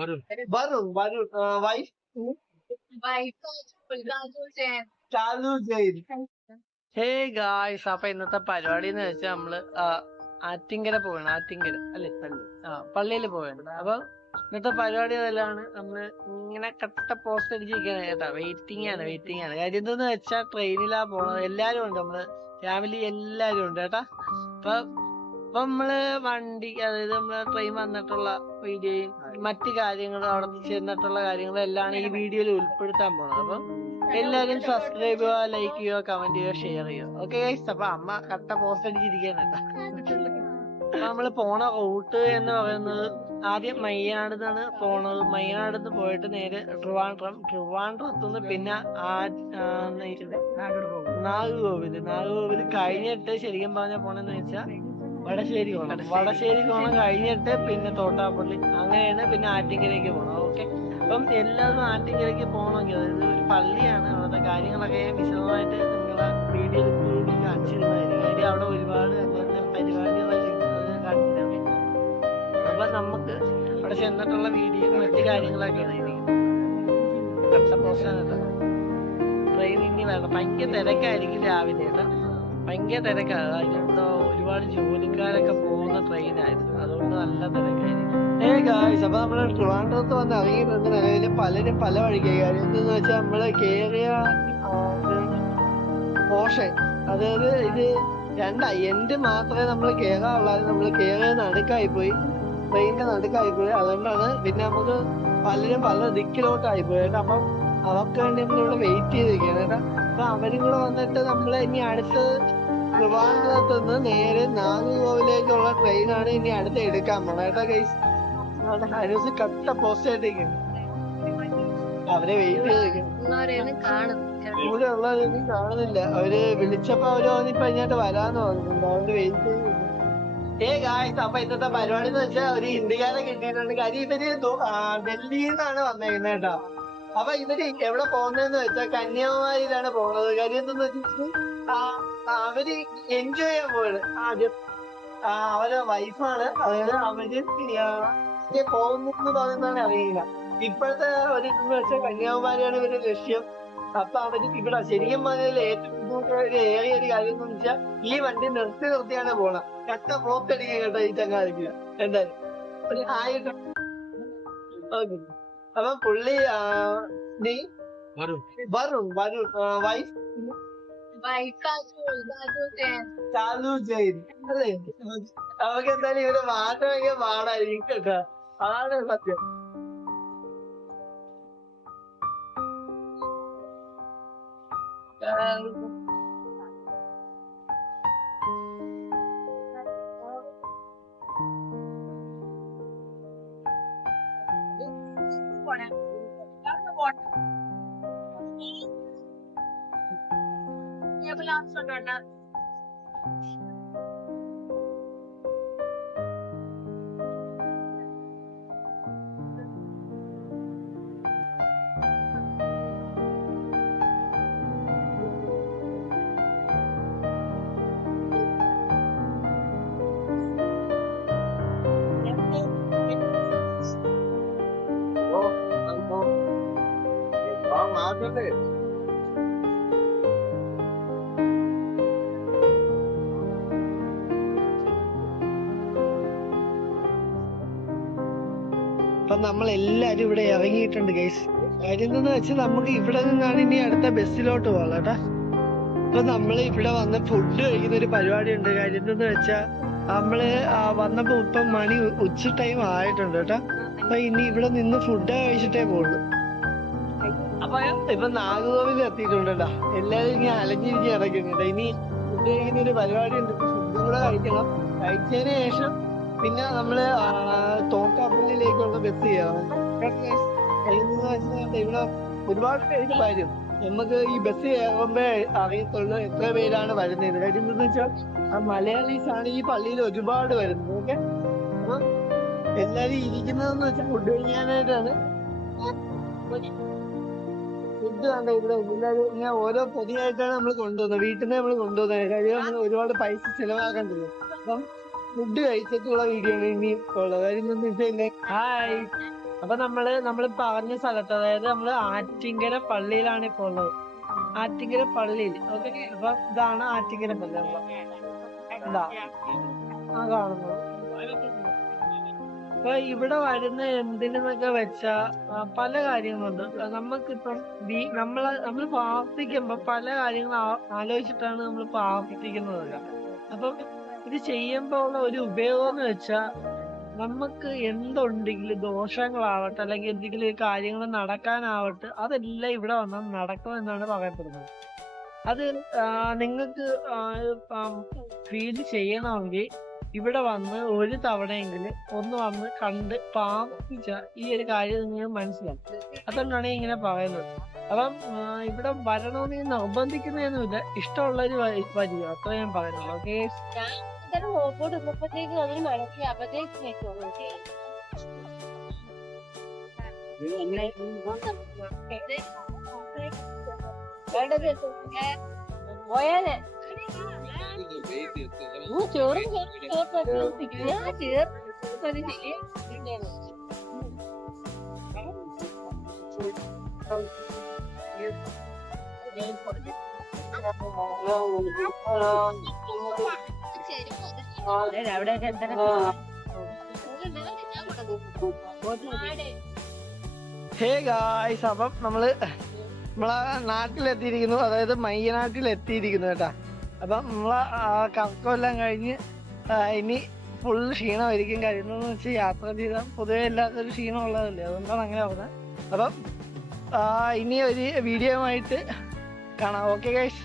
Varun Varun Varun wife hey guys അപ്പൊ ഇന്നത്തെ പരിപാടി എന്ന് വെച്ചാൽ നമ്മൾ ആറ്റിങ്കര പോവാണ് ആറ്റിങ്കര അല്ലേ? ആ പള്ളിയിൽ പോവാണ്. അപ്പൊ ഇന്നത്തെ പരിപാടി അതെല്ലാം നമ്മൾ ഇങ്ങനെ കട്ട പോസ്റ്റ് അടിച്ചിരിക്കുകയാണ് കേട്ടോ. വെയിറ്റിംഗ് ആണ് വെയിറ്റിംഗ് ആണ്. കാര്യം എന്താന്ന് വെച്ചാൽ ട്രെയിനിലാ പോണത്. എല്ലാരും ഉണ്ട് നമ്മൾ. ഫാമിലി എല്ലാരും ഉണ്ട് കേട്ടാ. അപ്പൊ അപ്പൊ നമ്മൾ വണ്ടി അതായത് നമ്മൾ ട്രെയിൻ വന്നിട്ടുള്ള വീഡിയോയും മറ്റു കാര്യങ്ങളും അവിടെ ചെന്നിട്ടുള്ള കാര്യങ്ങളും എല്ലാം ഈ വീഡിയോയിൽ ഉൾപ്പെടുത്താൻ പോണത്. അപ്പൊ എല്ലാരും സബ്സ്ക്രൈബ് ചെയ്യുക ലൈക്ക് ചെയ്യുക കമന്റ് ചെയ്യുക ഷെയർ ചെയ്യുക. ഓക്കെ ഗൈസ് അപ്പൊ അമ്മ കട്ട പോസ്റ്റ് അപ്പൊ നമ്മൾ പോണ റൂട്ട് എന്ന് പറയുന്നത് ആദ്യം മയ്യാട് നിന്നാണ് പോണത്. മയ്യാട് നിന്ന് പോയിട്ട് നേരെ ട്രിവാൻഡ്രം. എത്തുന്ന പിന്നെ നാഗർകോവിൽ നാഗർകോവിൽ കഴിഞ്ഞിട്ട് ശരിക്കും പറഞ്ഞ പോണെന്ന് വെച്ചാ വടശ്ശേരി പോകണം വടശ്ശേരി. പോകണം കഴിഞ്ഞിട്ട് പിന്നെ തോട്ടാപ്പള്ളി അങ്ങനെയാണ് പിന്നെ ആറ്റിങ്കരയ്ക്ക് പോണം. ഓക്കെ. അപ്പം എല്ലാവരും ആറ്റിങ്കരയ്ക്ക് പോകണമെങ്കിൽ അതായത് ഒരു പള്ളിയാണ് അവിടുത്തെ കാര്യങ്ങളൊക്കെ വിശദമായിട്ട് നിങ്ങളെ വീഡിയോ കാണിച്ചിരുന്നതായിരിക്കും കാര്യം അവിടെ ഒരുപാട് അങ്ങനത്തെ പരിപാടികളൊക്കെ കാണിച്ചിട്ടുണ്ട് അപ്പൊ നമുക്ക് അവിടെ ചെന്നിട്ടുള്ള വീഡിയോ മറ്റു കാര്യങ്ങളൊക്കെ കട്ട പ്രോത്സാഹനം ട്രെയിൻ ഇനി വേണം. ഭയങ്കര തിരക്കായിരിക്കും രാവിലെ. ഭയങ്കര തിരക്കാണ് അതിനെന്തോ ഒരുപാട് ജോലിക്കാരൊക്കെ പോകുന്ന ട്രെയിൻ ആയിരുന്നു. അതുകൊണ്ട് നല്ല തിരക്കായിരുന്നു. ഏ ഗായ്സ് അപ്പൊ നമ്മൾ ട്രിവാൻഡ്രത്ത് വന്ന് ഇറങ്ങിയിട്ടുണ്ട് നിലവിൽ പലരും പല വഴിക്കായി. കാര്യം എന്തെന്ന് വെച്ചാൽ നമ്മൾ കേറിയ പോഷൻ അതായത് ഇത് രണ്ട എൻഡ് മാത്രമേ നമ്മൾ കേറാനുള്ളായിരുന്നു നമ്മൾ കേറിയ നടുക്കായി പോയി. ട്രെയിനിന്റെ നടുക്കായി പോയി. അതുകൊണ്ടാണ് പിന്നെ നമുക്ക് പലരും പല ദിക്കിലോട്ടായി പോയി. കേട്ടോ അപ്പം അവർക്ക് വേണ്ടി നമ്മളിവിടെ വെയിറ്റ് ചെയ്തിരിക്കുകയാണ്. കേട്ടോ അപ്പൊ അവരും കൂടെ വന്നിട്ട് നമ്മൾ ഇനി അടുത്ത് ട്രിവാൻഡ്രത്ത് നിന്ന് നേരെ നാഗർകോവിലേക്കുള്ള ട്രെയിനാണ് ഇനി അടുത്ത് എടുക്കാൻ പോണത്. കേട്ടോ ഗൈസ് അനുസ് ഹനൂസ് കട്ട പോസ്റ്റ് ആയിട്ടിരിക്കുന്നു അവരെ വെയിറ്റ് ഉള്ളവരൊന്നും കാണുന്നില്ല. അവർ വിളിച്ചപ്പോ അവർ വന്നിപ്പോ ഇങ്ങോട്ട് വരാന്ന് പറഞ്ഞിട്ടുണ്ട്. അവർ വെയിറ്റ് ചെയ്തു ഏ ഗായ്സ് അപ്പൊ ഇന്നത്തെ പരിപാടി എന്ന് വെച്ചാൽ ഒരു ഹിന്ദിക്കാരെ കിട്ടിയിട്ടുണ്ട്. കാര്യം ഇവർ ഡൽഹിയിൽ നിന്നാണ് വന്നേക്കുന്നത് കേട്ടോ. അപ്പൊ ഇവർ എവിടെ പോകുന്നതെന്ന് വെച്ചാൽ കന്യാകുമാരിയിലാണ് പോകുന്നത്. കാര്യം എന്തെന്ന് വെച്ചാൽ അവർ എൻജോയ് ചെയ്യാൻ പോയത് ആദ്യം അവരെ വൈഫാണ് അതായത് അവർ പോകുന്നു പറയുന്നതാണ് അറിയില്ല. ഇപ്പോഴത്തെ ഒരു ഇതെന്ന് വെച്ചാൽ കന്യാകുമാരിയാണ് ഇവരുടെ ലക്ഷ്യം. അപ്പൊ അവർ ഇവിടെ ശരിക്കും പറഞ്ഞാൽ ഏറ്റവും ബുദ്ധിമുട്ടുള്ള ഒരു ഏറിയ ഒരു കാര്യം എന്ന് വെച്ചാൽ ഈ വണ്ടി നിർത്തി നിർത്തിയാണ് പോണം കട്ട ഫ്ലോപ്പ് അടിക്കുക കേട്ടോ ഈ ചങ്ങാതിക്ക്. എന്തായാലും. ഓക്കെ അപ്പൊ പുള്ളി നീ? വരും വരുൺ വൈഫ് ചാലു ചെയ്ത് അല്ലേ നമുക്ക് എന്തായാലും ഇവർ മാറ്റമെങ്കിൽ പാടായിരിക്കും അതാണ് സത്യം. मेरे को आंसर करना Vamos lá, beleza. നമ്മൾ എല്ലാരും ഇവിടെ ഇറങ്ങിയിട്ടുണ്ട് ഗൈസ് കാര്യം എന്താന്ന് വെച്ചാൽ നമുക്ക് ഇവിടെ നിന്നാണ് ഇനി അടുത്ത ബസ്സിലോട്ട് പോകാം കേട്ടാ. അപ്പൊ നമ്മൾ ഇവിടെ വന്ന് ഫുഡ് കഴിക്കുന്ന ഒരു പരിപാടി ഉണ്ട് കാര്യം എന്തെന്ന് വെച്ചാ നമ്മൾ വന്നപ്പോ ഇപ്പം മണി ഉച്ച ടൈം ആയിട്ടുണ്ട് കേട്ടാ. അപ്പൊ ഇനി ഇവിടെ നിന്ന് ഫുഡ് കഴിച്ചിട്ടേ പോകുള്ളൂ അപ്പൊ ഇപ്പൊ എത്തിയിട്ടുണ്ട് കേട്ടാ. എല്ലാരും ഇങ്ങനെ അലഞ്ഞിരിക്കും ഇറങ്ങുന്നുണ്ട് ഇനി ഫുഡ് കഴിക്കുന്ന ഒരു പരിപാടി ഉണ്ട് ഫുഡ് കൂടെ കഴിക്കണം. കഴിച്ചതിന് ശേഷം പിന്നെ നമ്മൾ ആ, തോട്ടാപ്പള്ളിയിലേക്കുള്ള ബസ് ഇവിടെ ഒരുപാട് പേര് വരും. നമുക്ക് ഈ ബസ് കയറുമ്പോ അറിയത്തുള്ളൂ എത്ര പേരാണ് വരുന്നത്. കാര്യം എന്താന്ന് വെച്ചാൽ ആ മലയാളീസ് ആണ് ഈ പള്ളിയിൽ ഒരുപാട് വരുന്നത്. ഓക്കെ അപ്പൊ എല്ലാരും ഇരിക്കുന്നതെന്ന് വെച്ചാൽ ഫുഡ് കഴിക്കാനായിട്ടാണ്. ഫുഡ് കണ്ട ഇവിടെ എല്ലാവരും ഇങ്ങനെ ഓരോ പൊതിയായിട്ടാണ് നമ്മൾ കൊണ്ടുവന്നത്. വീട്ടിൽ നിന്ന് നമ്മൾ കൊണ്ടുവന്നത്. കാര്യം നമ്മൾ ഒരുപാട് പൈസ ചെലവാക്കേണ്ടത്. അപ്പം ഫുഡ് കഴിച്ചിട്ടുള്ള വീഡിയോ ആണ് ഇനി. ഉള്ളത് ഹായ് അപ്പൊ നമ്മൾ നമ്മൾ പറഞ്ഞ സ്ഥലത്ത് അതായത് നമ്മൾ ആറ്റിങ്കര പള്ളിയിലാണ് ഇപ്പൊ ഉള്ളത്. ആറ്റിങ്കര പള്ളിയിൽ. ഓക്കെ അപ്പൊ ഇതാണ് ആറ്റിങ്കര പള്ളി. നമ്മൾ ഇതാ. ആ കാണുന്നത്. അപ്പൊ ഇവിടെ വരുന്ന എന്തിനെന്നൊക്കെ വെച്ചാ പല കാര്യങ്ങളുണ്ട്. നമുക്കിപ്പം നമ്മൾ നമ്മൾ പ്രാർത്ഥിക്കുമ്പോ പല കാര്യങ്ങളും ആലോചിച്ചിട്ടാണ് നമ്മൾ പ്രാർത്ഥിക്കുന്നത് അപ്പം ഇത് ചെയ്യുമ്പോൾ ഉള്ള ഒരു ഉപയോഗം എന്ന് വെച്ചാ നമുക്ക് എന്തുണ്ടെങ്കിലും ദോഷങ്ങളാവട്ടെ അല്ലെങ്കിൽ എന്തെങ്കിലും കാര്യങ്ങൾ നടക്കാനാവട്ടെ അതെല്ലാം ഇവിടെ വന്നാൽ നടക്കും എന്നാണ് പറയപ്പെടുന്നത്. അത് നിങ്ങൾക്ക് ഫീൽ ചെയ്യണമെങ്കിൽ ഇവിടെ വന്ന് ഒരു തവണയെങ്കിലും ഒന്ന് വന്ന് കണ്ട് പ്രാർത്ഥിച്ച ഈ ഒരു കാര്യം നിങ്ങൾ മനസ്സിലാക്കും. അതുകൊണ്ടാണ് ഇങ്ങനെ പറയുന്നത്. അപ്പം ഇവിടെ വരണമെന്ന് ഞാൻ നിർബന്ധിക്കുന്നതൊന്നുമില്ല. ഇഷ്ടമുള്ളൊരു വരിക. അത്ര ഞാൻ പറയുന്നുള്ളൂ. ഓക്കെ? റോബോട്ട് ഇന്നപ്പോഴത്തേക്ക് പോയാലേ? ചോറും എന്തെങ്കിലും ഹേ ഗായ്സ് അപ്പം നമ്മൾ നമ്മളെ നാട്ടിലെത്തിയിരിക്കുന്നു. അതായത് മയ്യനാട്ടിൽ എത്തിയിരിക്കുന്നു കേട്ടാ. അപ്പം നമ്മൾ കറക്കമെല്ലാം കഴിഞ്ഞ് ഇനി ഫുൾ ക്ഷീണമായിരിക്കും. കഴിയുന്നതെന്ന് വെച്ച് യാത്ര ചെയ്താൽ പൊതുവെ ഇല്ലാത്തൊരു ക്ഷീണം ഉള്ളതല്ലേ അതുകൊണ്ടാണ് അങ്ങനെ പറഞ്ഞത്. അപ്പം ഇനി ഒരു വീഡിയോ ആയിട്ട് കാണാം. Okay guys